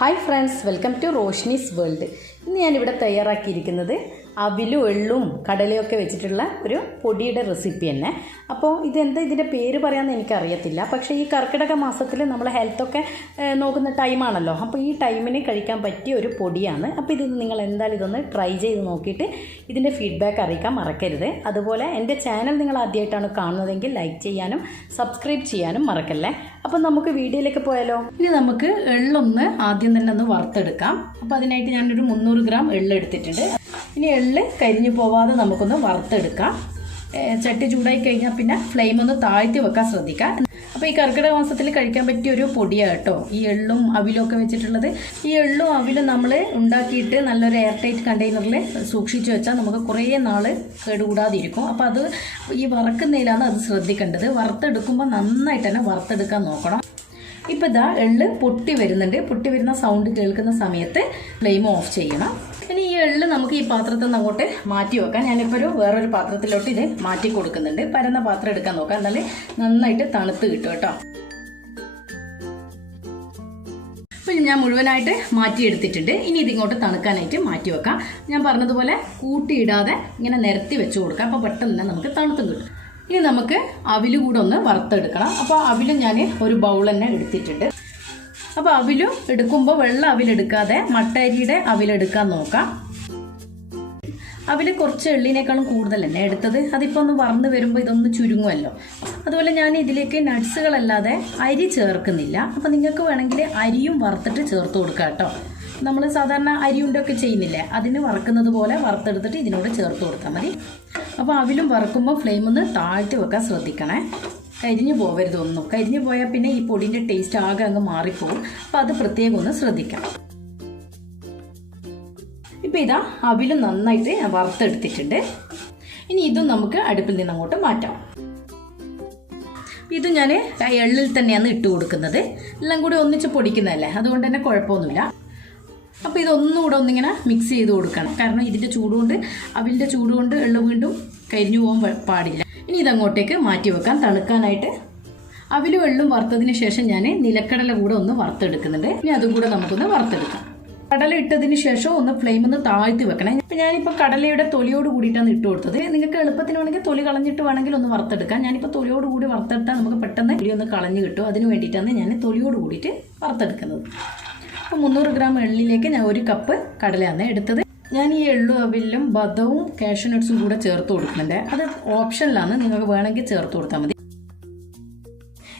Hi friends, welcome to Roshni's world. ഇന്ന് ഞാനിവിടെ തയ്യാറാക്കിയിരിക്കുന്നത് അവിലും എള്ളും കടലയൊക്കെ വെച്ചിട്ടുള്ള ഒരു പൊടിയുടെ റെസിപ്പി തന്നെ. അപ്പോൾ ഇതെന്താ ഇതിൻ്റെ പേര് പറയാമെന്ന് എനിക്കറിയത്തില്ല. പക്ഷേ ഈ കർക്കിടക മാസത്തിൽ നമ്മൾ ഹെൽത്തൊക്കെ നോക്കുന്ന ടൈമാണല്ലോ. അപ്പോൾ ഈ ടൈമിന് കഴിക്കാൻ പറ്റിയ ഒരു പൊടിയാണ്. അപ്പോൾ ഇത് നിങ്ങൾ എന്തായാലും ഇതൊന്ന് ട്രൈ ചെയ്ത് നോക്കിയിട്ട് ഇതിൻ്റെ ഫീഡ്ബാക്ക് അറിയിക്കാൻ മറക്കരുത്. അതുപോലെ എൻ്റെ ചാനൽ നിങ്ങൾ ആദ്യമായിട്ടാണ് കാണുന്നതെങ്കിൽ ലൈക്ക് ചെയ്യാനും സബ്സ്ക്രൈബ് ചെയ്യാനും മറക്കല്ലേ. അപ്പം നമുക്ക് വീഡിയോയിലേക്ക് പോയാലോ. ഇനി നമുക്ക് എള്ളൊന്ന് ആദ്യം തന്നെ ഒന്ന് വറുത്തെടുക്കാം. അപ്പോൾ അതിനായിട്ട് ഞാനൊരു 300 ഗ്രാം എള്ള് എടുത്തിട്ടുണ്ട്. ഇനി എള്ള് കരിഞ്ഞു പോവാതെ നമുക്കൊന്ന് വറുത്തെടുക്കാം. ചട്ടി ചൂടായി കഴിഞ്ഞാൽ പിന്നെ ഫ്ലെയിം ഒന്ന് താഴ്ത്തി വെക്കാൻ ശ്രദ്ധിക്കാം. അപ്പോൾ ഈ കർക്കിടക മാസത്തിൽ കഴിക്കാൻ പറ്റിയ ഒരു പൊടിയാണ് കേട്ടോ ഈ എള്ളും അവിലും ഒക്കെ വെച്ചിട്ടുള്ളത്. ഈ എള്ളും അവിലും നമ്മൾ ഉണ്ടാക്കിയിട്ട് നല്ലൊരു എയർ ടൈറ്റ് കണ്ടെയ്നറിൽ സൂക്ഷിച്ചു വെച്ചാൽ നമുക്ക് കുറേ നാൾ കേടുകൂടാതിരിക്കും. അപ്പോൾ അത് ഈ വറക്കുന്നതിലാണ് അത് ശ്രദ്ധിക്കേണ്ടത്. വറുത്തെടുക്കുമ്പോൾ നന്നായിട്ട് തന്നെ വറുത്തെടുക്കാൻ നോക്കണം. ഇപ്പോൾ ഇതാ എള്ള് പൊട്ടി വരുന്നുണ്ട്. പൊട്ടി വരുന്ന സൗണ്ട് കേൾക്കുന്ന സമയത്ത് ഫ്ലെയിം ഓഫ് ചെയ്യണം. ഇനി ഈ എള്ള് നമുക്ക് ഈ പാത്രത്തിൽ നിന്ന് അങ്ങോട്ട് മാറ്റി വെക്കാം. ഞാനിപ്പോൾ വേറൊരു പാത്രത്തിലോട്ട് ഇത് മാറ്റി കൊടുക്കുന്നുണ്ട്. പരന്ന പാത്രം എടുക്കാൻ നോക്കാം, എന്നാലും നന്നായിട്ട് തണുത്ത് കിട്ടും കേട്ടോ. അപ്പോൾ ഞാൻ മുഴുവനായിട്ട് മാറ്റിയെടുത്തിട്ടുണ്ട്. ഇനി ഇതിങ്ങോട്ട് തണുക്കാനായിട്ട് മാറ്റി വെക്കാം. ഞാൻ പറഞ്ഞതുപോലെ കൂട്ടിയിടാതെ ഇങ്ങനെ നിരത്തി വെച്ച് കൊടുക്കാം. അപ്പോൾ പെട്ടെന്ന് തന്നെ നമുക്ക് തണുത്തും കിട്ടും. ഇനി നമുക്ക് അവില് കൂടെ ഒന്ന് വറുത്തെടുക്കണം. അപ്പോൾ അവിലും ഞാൻ ഒരു ബൗൾ തന്നെ എടുത്തിട്ടുണ്ട്. അപ്പോൾ അവിലും എടുക്കുമ്പോൾ വെള്ള അവിലെടുക്കാതെ മട്ടരിയുടെ അവിലെടുക്കാൻ നോക്കാം. അവില് കുറച്ച് എള്ളിനേക്കാളും കൂടുതൽ തന്നെ എടുത്തത്. അതിപ്പോൾ ഒന്ന് വറന്ന് വരുമ്പോൾ ഇതൊന്ന് ചുരുങ്ങുമല്ലോ. അതുപോലെ ഞാൻ ഇതിലേക്ക് നട്ട്സുകളല്ലാതെ അരി ചേർക്കുന്നില്ല. അപ്പോൾ നിങ്ങൾക്ക് വേണമെങ്കിൽ അരിയും വറുത്തിട്ട് ചേർത്ത് കൊടുക്കാം കേട്ടോ. നമ്മൾ സാധാരണ അരി ഉണ്ടൊക്കെ ചെയ്യുന്നില്ലേ, അതിന് വറുക്കുന്നത് പോലെ വറുത്തെടുത്തിട്ട് ഇതിനോട് ചേർത്ത് കൊടുത്താൽ മതി. അപ്പോൾ അവിലും വറുക്കുമ്പോൾ ഫ്ലെയിം ഒന്ന് താഴ്ത്തി വെക്കാൻ ശ്രദ്ധിക്കണേ. കരിഞ്ഞു പോകരുത് ഒന്നും. കരിഞ്ഞു പോയാൽ പിന്നെ ഈ പൊടിൻ്റെ ടേസ്റ്റ് ആകെ അങ്ങ് മാറിപ്പോകും. അപ്പോൾ അത് പ്രത്യേകം ഒന്ന് ശ്രദ്ധിക്കാം. ഇപ്പോൾ ഇതാ അവിലും നന്നായിട്ട് വറുത്തെടുത്തിട്ടുണ്ട്. ഇനി ഇതും നമുക്ക് അടുപ്പിൽ നിന്ന് അങ്ങോട്ട് മാറ്റാം. ഇത് ഞാൻ എള്ളിൽ തന്നെയാണ് ഇട്ട് കൊടുക്കുന്നത്. എല്ലാം കൂടി ഒന്നിച്ച് പൊടിക്കുന്നതല്ലേ, അതുകൊണ്ട് തന്നെ കുഴപ്പമൊന്നുമില്ല. അപ്പോൾ ഇതൊന്നുകൂടെ ഒന്നിങ്ങനെ മിക്സ് ചെയ്ത് കൊടുക്കണം. കാരണം ഇതിൻ്റെ ചൂടുകൊണ്ട് അവിലിൻ്റെ ചൂടുകൊണ്ട് എള്ള് വീണ്ടും കരിഞ്ഞു പോകാൻ പാടില്ല. ഇനി ഇതങ്ങോട്ടേക്ക് മാറ്റി വെക്കാം തണുക്കാനായിട്ട്. അവിലും എള്ളും വറുത്തതിന് ശേഷം ഞാൻ നിലക്കടല കൂടെ ഒന്ന് വറുത്തെടുക്കുന്നുണ്ട്. ഇനി അതും കൂടെ നമുക്കൊന്ന് വറുത്തെടുക്കാം. കടല ഇട്ടതിന് ശേഷം ഒന്ന് ഫ്ലെയിം ഒന്ന് താഴ്ത്തി വെക്കണം. ഇപ്പം ഞാനിപ്പോൾ കടലയുടെ തൊലിയോട് കൂടിയിട്ടാണ് ഇട്ട് കൊടുത്തത്. നിങ്ങൾക്ക് എളുപ്പത്തിന് വേണമെങ്കിൽ തൊലി കളഞ്ഞിട്ട് വേണമെങ്കിൽ ഒന്ന് വറുത്തെടുക്കാം. ഞാനിപ്പോൾ തൊലിയോട് കൂടി വറുത്തെടുത്താൽ നമുക്ക് പെട്ടെന്ന് തൊലി ഒന്ന് കളഞ്ഞ് കിട്ടും. അതിന് വേണ്ടിയിട്ടാണ് ഞാൻ തൊലിയോട് കൂടിയിട്ട് വറുത്തെടുക്കുന്നത്. അപ്പോൾ 300 ഗ്രാം എള്ളിലേക്ക് ഞാൻ 1 കപ്പ് കടലയാണ് എടുത്തത്. ഞാൻ ഈ എള്ളും അവിലും ബദവും കാഷ്യൂ നട്ട്സും കൂടെ ചേർത്ത് കൊടുക്കുന്നുണ്ട്. അത് ഓപ്ഷനിലാണ്, നിങ്ങൾക്ക് വേണമെങ്കിൽ ചേർത്ത് കൊടുത്താൽ മതി.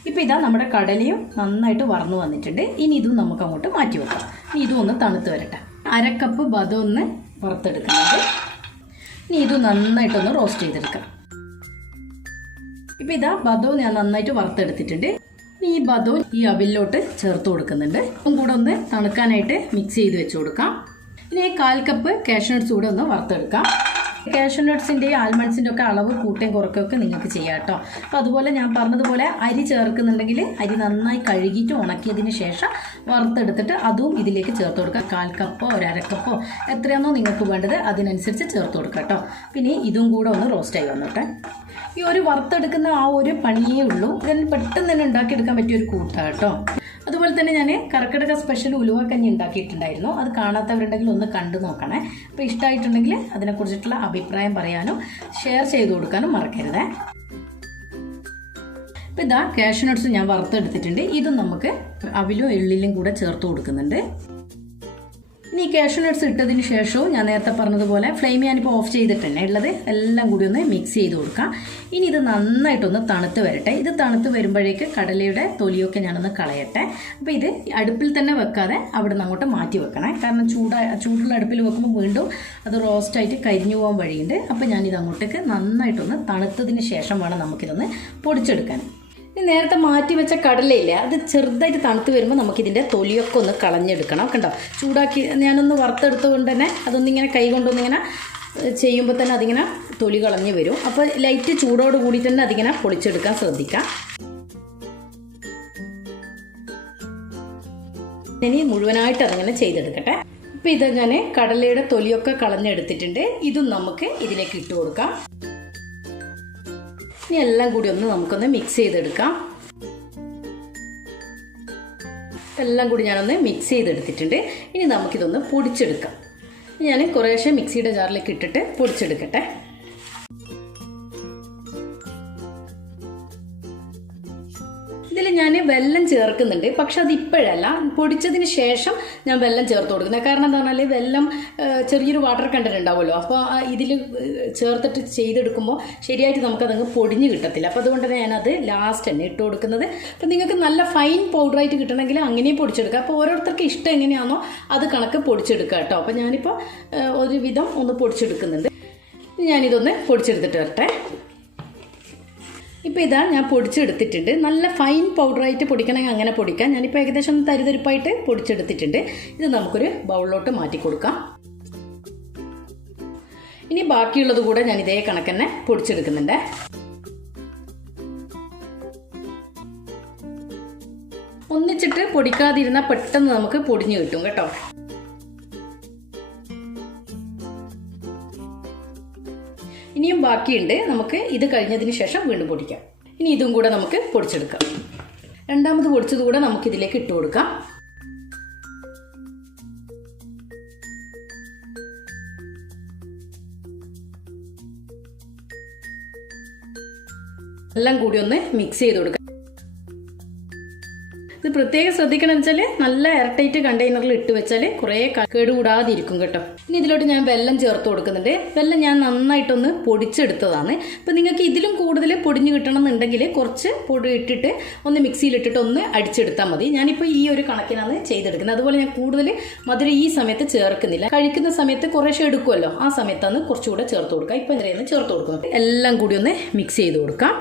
ഇപ്പോൾ ഇതാ നമ്മുടെ കടലയും നന്നായിട്ട് വറന്നു വന്നിട്ടുണ്ട്. ഇനി ഇതും നമുക്ക് അങ്ങോട്ട് മാറ്റി വെക്കാം. ഇനി ഇതും ഒന്ന് തണുത്ത് വരട്ടെ. 1/2 കപ്പ് ബദം ഒന്ന് വറുത്തെടുക്കുന്നുണ്ട്. ഇനി ഇതും നന്നായിട്ടൊന്ന് റോസ്റ്റ് ചെയ്തെടുക്കാം. ഇപ്പോൾ ഇതാ ബദവും ഞാൻ നന്നായിട്ട് വറുത്തെടുത്തിട്ടുണ്ട്. ഈ ബദവും ഈ അവിലോട്ട് ചേർത്ത് കൊടുക്കുന്നുണ്ട്. അതും കൂടെ ഒന്ന് തണുക്കാനായിട്ട് മിക്സ് ചെയ്ത് വെച്ച് കൊടുക്കാം. ഇനി 1/4 കപ്പ് കാഷ്യൂ നട്ട്സ് കൂടെ ഒന്ന് വറുത്തെടുക്കാം. കാഷ്യൂ നട്ട്സിൻ്റെയും ആൽമണ്ട്സിൻ്റെ ഒക്കെ അളവ് കൂട്ടുകയും കുറയ്ക്കുകയൊക്കെ നിങ്ങൾക്ക് ചെയ്യാം കേട്ടോ. അപ്പോൾ അതുപോലെ ഞാൻ പറഞ്ഞതുപോലെ അരി ചേർക്കുന്നുണ്ടെങ്കിൽ അരി നന്നായി കഴുകിയിട്ട് ഉണക്കിയതിന് ശേഷം വറുത്തെടുത്തിട്ട് അതും ഇതിലേക്ക് ചേർത്ത് കൊടുക്കുക. 1/4 കപ്പോ 1/2 കപ്പോ എത്രയാണോ നിങ്ങൾക്ക് വേണ്ടത് അതിനനുസരിച്ച് ചേർത്ത് കൊടുക്കുക കേട്ടോ. പിന്നെ ഇതും കൂടെ ഒന്ന് റോസ്റ്റായി വന്നോട്ടെ. ഈ ഒരു വറുത്തെടുക്കുന്ന ആ ഒരു പണിയേ ഉള്ളൂ. ഇതിന് പെട്ടെന്ന് തന്നെ ഉണ്ടാക്കിയെടുക്കാൻ പറ്റിയ ഒരു കൂട്ടാണ് കേട്ടോ. അതുപോലെ തന്നെ ഞാൻ കർക്കിടക സ്പെഷ്യൽ ഉലുവക്കഞ്ഞി ഉണ്ടാക്കിയിട്ടുണ്ടായിരുന്നു. അത് കാണാത്തവരുണ്ടെങ്കിൽ ഒന്ന് കണ്ടു നോക്കണേ. അപ്പോൾ ഇഷ്ടമായിട്ടുണ്ടെങ്കിൽ അതിനെക്കുറിച്ചിട്ടുള്ള അഭിപ്രായം പറയാനും ഷെയർ ചെയ്ത് കൊടുക്കാനും മറക്കരുതേ. അപ്പോൾ ഇതാ കാഷ്യൂ നട്ട്സ് ഞാൻ വറുത്തെടുത്തിട്ടുണ്ട്. ഇതും നമുക്ക് അവിലും എള്ളിലും കൂടെ ചേർത്ത് കൊടുക്കുന്നുണ്ട്. ഇനി കാഷ്യൂ നട്ട്സ് ഇട്ടതിന് ശേഷവും ഞാൻ നേരത്തെ പറഞ്ഞതുപോലെ ഫ്ലെയിം ഞാനിപ്പോൾ ഓഫ് ചെയ്തിട്ടുണ്ട് ഉള്ളത്. എല്ലാം കൂടി ഒന്ന് മിക്സ് ചെയ്ത് കൊടുക്കാം. ഇനി ഇത് നന്നായിട്ടൊന്ന് തണുത്ത് വരട്ടെ. ഇത് തണുത്ത് വരുമ്പോഴേക്ക് കടലയുടെ തൊലിയൊക്കെ ഞാനൊന്ന് കളയട്ടെ. അപ്പോൾ ഇത് അടുപ്പിൽ തന്നെ വെക്കാതെ അവിടെ നിന്ന് അങ്ങോട്ട് മാറ്റി വെക്കണേ. കാരണം ചൂടുള്ള അടുപ്പിൽ വെക്കുമ്പോൾ വീണ്ടും അത് റോസ്റ്റായിട്ട് കരിഞ്ഞു പോകാൻ വഴിയുണ്ട്. അപ്പോൾ ഞാനിത് അങ്ങോട്ടേക്ക് നന്നായിട്ടൊന്ന് തണുത്തതിന് ശേഷം വേണം നമുക്കിതൊന്ന് പൊടിച്ചെടുക്കാൻ. നേരത്തെ മാറ്റി വെച്ച കടലയില്ലേ, അത് ചെറുതായിട്ട് തണുത്ത് വരുമ്പോൾ നമുക്കിതിൻ്റെ തൊലിയൊക്കെ ഒന്ന് കളഞ്ഞെടുക്കണം. കണ്ടോ, ചൂടാക്കി ഞാനൊന്ന് വറുത്തെടുത്തുകൊണ്ട് തന്നെ അതൊന്നിങ്ങനെ കൈ കൊണ്ടൊന്നിങ്ങനെ ചെയ്യുമ്പോൾ തന്നെ അതിങ്ങനെ തൊലി കളഞ്ഞ് വരും. അപ്പോൾ ലൈറ്റ് ചൂടോട് കൂടി തന്നെ അതിങ്ങനെ പൊളിച്ചെടുക്കാൻ ശ്രദ്ധിക്കാം. ഇനി മുഴുവനായിട്ട് അതിങ്ങനെ ചെയ്തെടുക്കട്ടെ. ഇപ്പോൾ ഇത് ഞാൻ കടലയുടെ തൊലിയൊക്കെ കളഞ്ഞെടുത്തിട്ടുണ്ട്. ഇതും നമുക്ക് ഇതിലേക്ക് ഇട്ട് കൊടുക്കാം. ഇനി എല്ലാം കൂടി ഒന്ന് നമുക്കൊന്ന് മിക്സ് ചെയ്തെടുക്കാം. എല്ലാം കൂടി ഞാനൊന്ന് മിക്സ് ചെയ്തെടുത്തിട്ടുണ്ട്. ഇനി നമുക്കിതൊന്ന് പൊടിച്ചെടുക്കാം. ഞാൻ കുറേശ്ശെ മിക്സിയുടെ ജാറിലേക്ക് ഇട്ടിട്ട് പൊടിച്ചെടുക്കട്ടെ. ഇതിൽ ഞാൻ വെല്ലം ചേർക്കുന്നുണ്ട്, പക്ഷെ അത് ഇപ്പോഴല്ല, പൊടിച്ചതിന് ശേഷം ഞാൻ വെല്ലം ചേർത്ത് കൊടുക്കുന്നത്. കാരണം എന്താ പറഞ്ഞാൽ വെല്ലം ചെറിയൊരു വാട്ടർ കണ്ടന്റ് ഉണ്ടാവുമല്ലോ, അപ്പോൾ ഇതിൽ ചേർത്തിട്ട് ചെയ്തെടുക്കുമ്പോൾ ശരിയായിട്ട് നമുക്കതങ്ങ് പൊടിഞ്ഞ് കിട്ടത്തില്ല. അപ്പോൾ അതുകൊണ്ട് തന്നെ ഞാനത് ലാസ്റ്റ് തന്നെ ഇട്ട് കൊടുക്കുന്നത്. അപ്പോൾ നിങ്ങൾക്ക് നല്ല ഫൈൻ പൗഡറായിട്ട് കിട്ടണമെങ്കിൽ അങ്ങനെയും പൊടിച്ചെടുക്കുക. അപ്പോൾ ഓരോരുത്തർക്ക് ഇഷ്ടം എങ്ങനെയാണോ അത് കണക്ക് പൊടിച്ചെടുക്കുക കേട്ടോ. അപ്പോൾ ഞാനിപ്പോൾ ഒരുവിധം ഒന്ന് പൊടിച്ചെടുക്കുന്നുണ്ട്. ഞാനിതൊന്ന് പൊടിച്ചെടുത്തിട്ട് വരട്ടെ. ഇപ്പോൾ ഇതാ ഞാൻ പൊടിച്ചെടുത്തിട്ടുണ്ട്. നല്ല ഫൈൻ പൗഡറായിട്ട് പൊടിക്കണമെങ്കിൽ അങ്ങനെ പൊടിക്കാം. ഞാനിപ്പോൾ ഏകദേശം തരിതരിപ്പായിട്ട് പൊടിച്ചെടുത്തിട്ടുണ്ട്. ഇത് നമുക്കൊരു ബൗളിലോട്ട് മാറ്റി കൊടുക്കാം. ഇനി ബാക്കിയുള്ളത് കൂടെ ഞാൻ ഇതേ കണക്ക് തന്നെ പൊടിച്ചെടുക്കുന്നുണ്ട്. ഒന്നിച്ചിട്ട് പൊടിക്കാതിരുന്നാൽ പെട്ടെന്ന് നമുക്ക് പൊടിഞ്ഞു കിട്ടും കേട്ടോ. ഇനിയും ബാക്കിയുണ്ട്. നമുക്ക് ഇത് കഴിഞ്ഞതിന് ശേഷം വീണ്ടും പൊടിക്കാം. ഇനി ഇതും കൂടെ നമുക്ക് പൊടിച്ചെടുക്കാം. രണ്ടാമത് പൊടിച്ചത് കൂടെ നമുക്കിതിലേക്ക് ഇട്ട് കൊടുക്കാം. എല്ലാം കൂടി ഒന്ന് മിക്സ് ചെയ്ത് കൊടുക്കാം. ഇത് പ്രത്യേകം ശ്രദ്ധിക്കണം എന്ന് വെച്ചാൽ നല്ല എയർടൈറ്റ് കണ്ടെയ്നറിൽ ഇട്ട് വെച്ചാൽ കുറേ കേടുകൂടാതിരിക്കും കേട്ടോ. ഇനി ഇതിലോട്ട് ഞാൻ വെല്ലം ചേർത്ത് കൊടുക്കുന്നുണ്ട്. വെല്ലം ഞാൻ നന്നായിട്ടൊന്ന് പൊടിച്ചെടുത്തതാണ്. അപ്പോൾ നിങ്ങൾക്ക് ഇതിലും കൂടുതൽ പൊടിഞ്ഞ് കിട്ടണം എന്നുണ്ടെങ്കിൽ കുറച്ച് പൊടി ഇട്ടിട്ട് ഒന്ന് മിക്സിയിലിട്ടിട്ട് ഒന്ന് അടിച്ചെടുത്താൽ മതി. ഞാനിപ്പോൾ ഈ ഒരു കണക്കിനാണ് ചെയ്തെടുക്കുന്നത്. അതുപോലെ ഞാൻ കൂടുതൽ മധുരം ഈ സമയത്ത് ചേർക്കുന്നില്ല. കഴിക്കുന്ന സമയത്ത് കുറേശ്ശെ എടുക്കുമല്ലോ, ആ സമയത്താണ് കുറച്ചുകൂടെ ചേർത്ത് കൊടുക്കുക. ഇപ്പം ഇത്രയാണ് ചേർത്ത് കൊടുക്കുന്നത്. എല്ലാം കൂടി ഒന്ന് മിക്സ് ചെയ്ത് കൊടുക്കാം.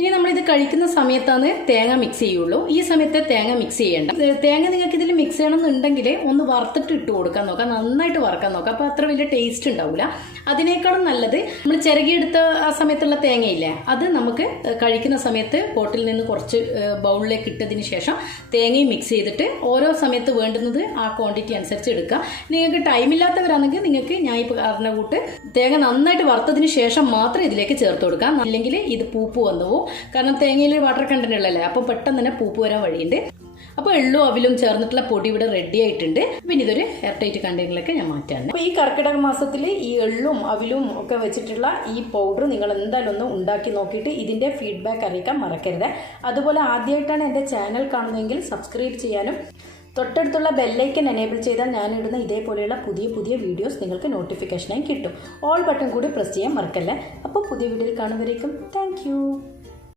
ഇനി നമ്മളിത് കഴിക്കുന്ന സമയത്താണ് തേങ്ങ മിക്സ് ചെയ്യുള്ളൂ. ഈ സമയത്ത് തേങ്ങ മിക്സ് ചെയ്യേണ്ട. തേങ്ങ നിങ്ങൾക്ക് ഇതിൽ മിക്സ് ചെയ്യണമെന്നുണ്ടെങ്കിൽ ഒന്ന് വറുത്തിട്ട് ഇട്ട് കൊടുക്കാൻ നോക്കാം, നന്നായിട്ട് വറക്കാൻ നോക്കാം. അപ്പോൾ അത്ര വലിയ ടേസ്റ്റ് ഉണ്ടാവില്ല. അതിനേക്കാളും നല്ലത് നമ്മൾ ചിരകിയെടുത്ത ആ സമയത്തുള്ള തേങ്ങയില്ലേ, അത് നമുക്ക് കഴിക്കുന്ന സമയത്ത് പോട്ടിൽ നിന്ന് കുറച്ച് ബൗളിലേക്ക് ഇട്ടതിന് ശേഷം തേങ്ങയും മിക്സ് ചെയ്തിട്ട് ഓരോ സമയത്ത് വേണ്ടുന്നത് ആ ക്വാണ്ടിറ്റി അനുസരിച്ച് എടുക്കുക. നിങ്ങൾക്ക് ടൈമില്ലാത്തവരാണെങ്കിൽ നിങ്ങൾക്ക് ഞാൻ ഇപ്പോൾ പറഞ്ഞ കൂട്ട് തേങ്ങ നന്നായിട്ട് വറുത്തതിന് ശേഷം മാത്രം ഇതിലേക്ക് ചേർത്ത് കൊടുക്കാം. അല്ലെങ്കിൽ ഇത് പൂപ്പ് വന്നു പോകും. കാരണം തേങ്ങയിൽ വാട്ടർ കണ്ടന്റ് ഉള്ളല്ലേ, അപ്പം പെട്ടെന്ന് തന്നെ പൂപ്പ് വരാൻ വഴിയുണ്ട്. അപ്പോൾ എള്ളും അവിലും ചേർന്നിട്ടുള്ള പൊടി ഇവിടെ റെഡി ആയിട്ടുണ്ട്. പിന്നെ ഇതൊരു എയർടൈറ്റ് കണ്ടെയ്നറിലേക്ക് ഞാൻ മാറ്റാണ്. അപ്പോൾ ഈ കർക്കിടക മാസത്തിൽ ഈ എള്ളും അവിലും ഒക്കെ വെച്ചിട്ടുള്ള ഈ പൗഡർ നിങ്ങൾ എന്തായാലും ഒന്ന് ഉണ്ടാക്കി നോക്കിയിട്ട് ഇതിൻ്റെ ഫീഡ്ബാക്ക് അറിയിക്കാൻ മറക്കരുത്. അതുപോലെ ആദ്യമായിട്ടാണ് എൻ്റെ ചാനൽ കാണുന്നതെങ്കിൽ സബ്സ്ക്രൈബ് ചെയ്യാനും തൊട്ടടുത്തുള്ള ബെല്ലൈക്കൻ എനേബിൾ ചെയ്താൽ ഞാനിടുന്ന ഇതേപോലെയുള്ള പുതിയ പുതിയ വീഡിയോസ് നിങ്ങൾക്ക് നോട്ടിഫിക്കേഷനായി കിട്ടും. ഓൾ ബട്ടൺ കൂടി പ്രസ് ചെയ്യാൻ മറക്കല്ലേ. അപ്പോൾ പുതിയ വീഡിയോയിൽ കാണുന്നവരേക്കും താങ്ക് യു.